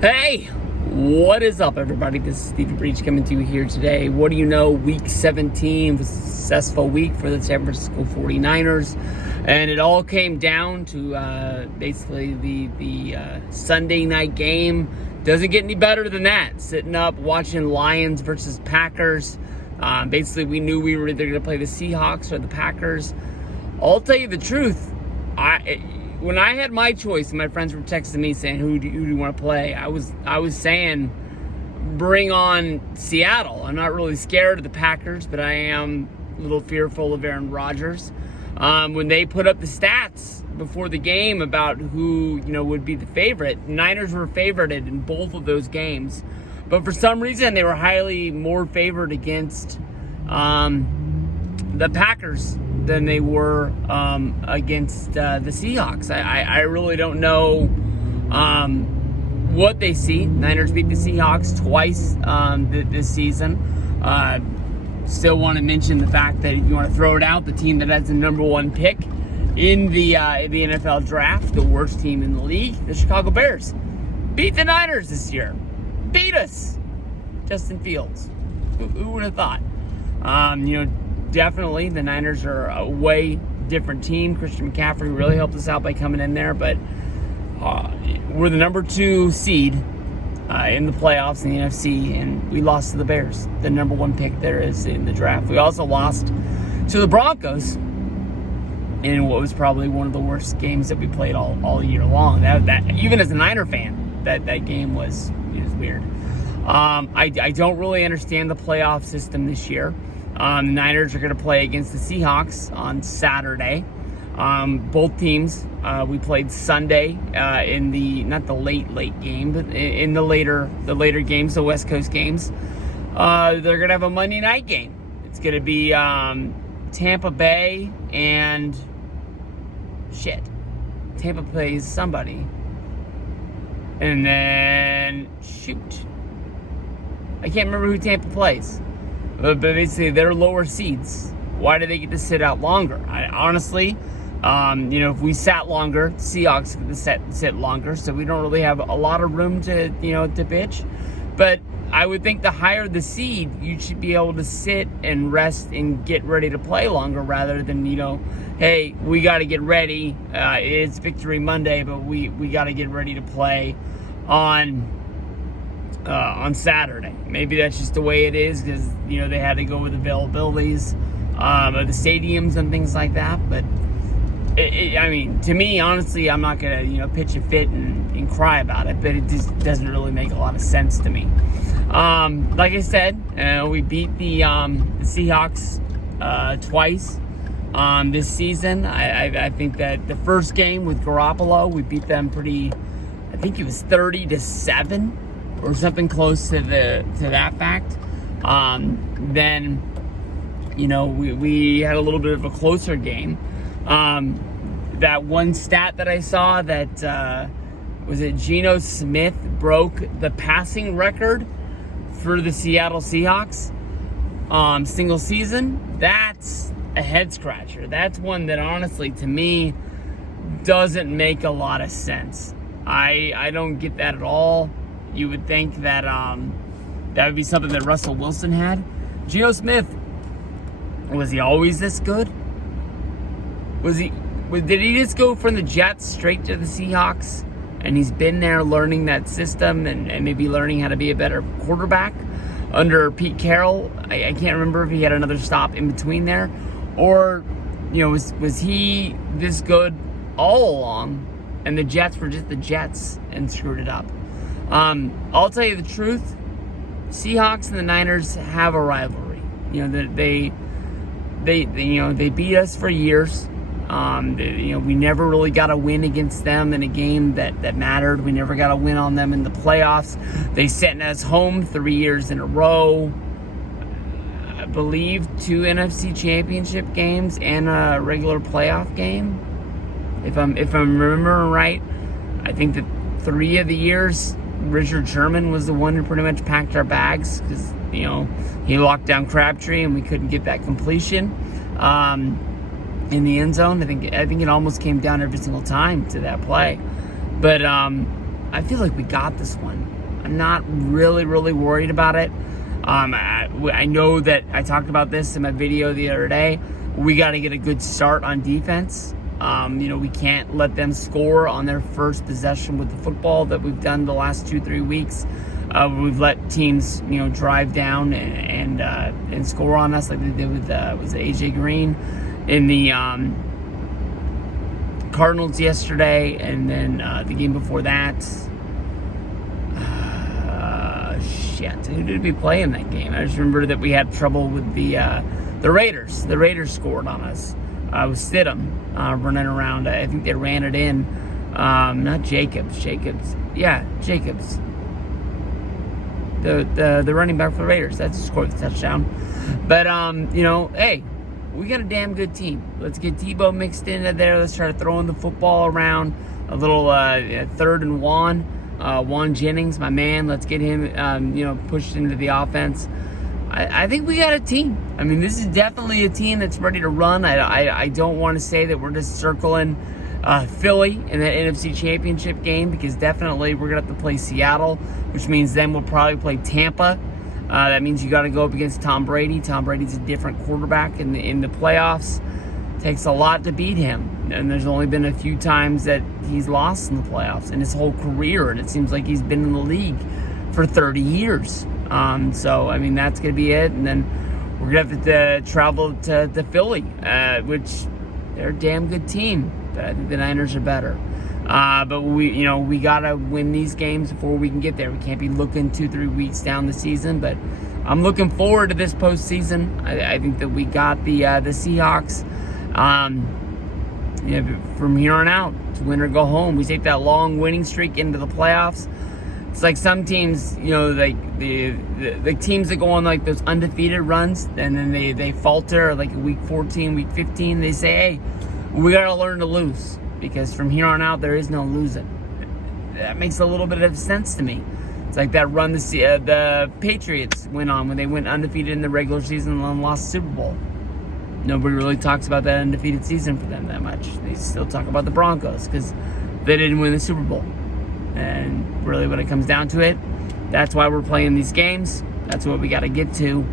Hey, what is up, everybody? This is Stevie Breach coming to you here today. What do you know? Week 17 was a successful week for the San Francisco 49ers, and it all came down to basically the Sunday night game. Doesn't get any better than that. Sitting up, watching Lions versus Packers. Basically, we knew we were either going to play the Seahawks or the Packers. I'll tell you the truth. When I had my choice, and my friends were texting me saying, who do you want to play? I was saying, bring on Seattle. I'm not really scared of the Packers, but I am a little fearful of Aaron Rodgers. When they put up the stats before the game about who would be the favorite, Niners were favored in both of those games, but for some reason they were highly more favored against the Packers than they were against the Seahawks. I really don't know what they see. Niners beat the Seahawks twice this season. Still want to mention the fact that if you want to throw it out, the team that has the number one pick in the NFL draft, the worst team in the league, the Chicago Bears, beat the Niners this year. Beat us. Justin Fields. Who would have thought? Definitely, the Niners are a way different team. Christian McCaffrey really helped us out by coming in there, but we're the number 2 seed in the playoffs in the NFC, and we lost to the Bears, the number 1 pick there is in the draft. We also lost to the Broncos in what was probably one of the worst games that we played all year long. That even as a Niner fan, that game was weird. I don't really understand the playoff system this year. The Niners are going to play against the Seahawks on Saturday. Both teams, we played Sunday in the, not the late game, but in the later games, the West Coast games. They're going to have a Monday night game. It's going to be Tampa Bay and Tampa plays somebody. And then, I can't remember who Tampa plays. But basically, they're lower seeds. Why do they get to sit out longer? Honestly, if we sat longer, Seahawks get to sit longer, so we don't really have a lot of room to pitch. But I would think the higher the seed, you should be able to sit and rest and get ready to play longer, rather than hey, we got to get ready. It's Victory Monday, but we got to get ready to play on Saturday. Maybe that's just the way it is because they had to go with availabilities of the stadiums and things like that. But to me, honestly, I'm not gonna pitch a fit and cry about it, but it just doesn't really make a lot of sense to me. Like I said, we beat the Seahawks twice this season. I think that the first game with Garoppolo, we beat them pretty. I think it was 30-7. Or something close to that fact. Then, we had a little bit of a closer game. That one stat that I saw that was it Geno Smith broke the passing record for the Seattle Seahawks single season. That's a head scratcher. That's one that honestly, to me, doesn't make a lot of sense. I don't get that at all. You would think that that would be something that Russell Wilson had. Geno Smith, was he always this good? Did he just go from the Jets straight to the Seahawks? And he's been there learning that system and maybe learning how to be a better quarterback under Pete Carroll. I can't remember if he had another stop in between there. Or, was he this good all along and the Jets were just the Jets and screwed it up? I'll tell you the truth. Seahawks and the Niners have a rivalry. They beat us for years. We never really got a win against them in a game that mattered. We never got a win on them in the playoffs. They sent us home 3 years in a row. I believe 2 NFC Championship games and a regular playoff game. If I'm remembering right, I think that 3 of the years Richard Sherman was the one who pretty much packed our bags because, he locked down Crabtree and we couldn't get that completion in the end zone. I think it almost came down every single time to that play. But I feel like we got this one. I'm not really worried about it. I know that I talked about this in my video the other day. We got to get a good start on defense. We can't let them score on their first possession with the football that we've done the last 2-3 weeks. We've let teams, drive down and score on us like they did with was it AJ Green in the Cardinals yesterday, and then the game before that. Who did we play in that game? I just remember that we had trouble with the Raiders. The Raiders scored on us. With Stidham running around. I think they ran it in. Not Jacobs. Yeah, Jacobs. The running back for the Raiders. That's scored the touchdown. But, hey, we got a damn good team. Let's get Debo mixed into there. Let's try to throw in the football around. A little 3rd and 1. Juan Jennings, my man. Let's get him, pushed into the offense. I think we got a team. I mean, this is definitely a team that's ready to run. I don't want to say that we're just circling Philly in the NFC Championship game, because definitely we're going to have to play Seattle, which means then we'll probably play Tampa. That means you got to go up against Tom Brady. Tom Brady's a different quarterback in the playoffs. Takes a lot to beat him, and there's only been a few times that he's lost in the playoffs in his whole career, and it seems like he's been in the league for 30 years. So, I mean, that's going to be it, and then we're going to have to travel to Philly, which they're a damn good team, but I think the Niners are better. But we got to win these games before we can get there. We can't be looking 2-3 weeks down the season, but I'm looking forward to this postseason. I think that we got the Seahawks. From here on out, to win or go home. We take that long winning streak into the playoffs. It's like some teams, like the teams that go on like those undefeated runs, and then they falter like week 14, week 15. They say, hey, we got to learn to lose, because from here on out there is no losing. That makes a little bit of sense to me. It's like that run the Patriots went on when they went undefeated in the regular season and lost the Super Bowl. Nobody really talks about that undefeated season for them that much. They still talk about the Broncos because they didn't win the Super Bowl. And really, when it comes down to it, that's why we're playing these games. That's what we got to get to.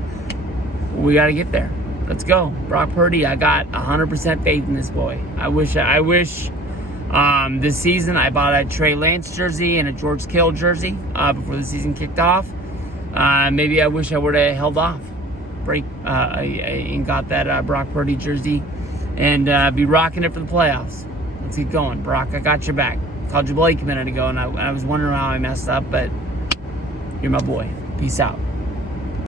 We got to get there. Let's go. Brock Purdy, I got 100% faith in this boy. I wish this season I bought a Trey Lance jersey and a George Kittle jersey before the season kicked off. Maybe I wish I would have held off. And got that Brock Purdy jersey and be rocking it for the playoffs. Let's get going. Brock, I got your back. Called you Blake a minute ago, and I was wondering how I messed up, but you're my boy. Peace out.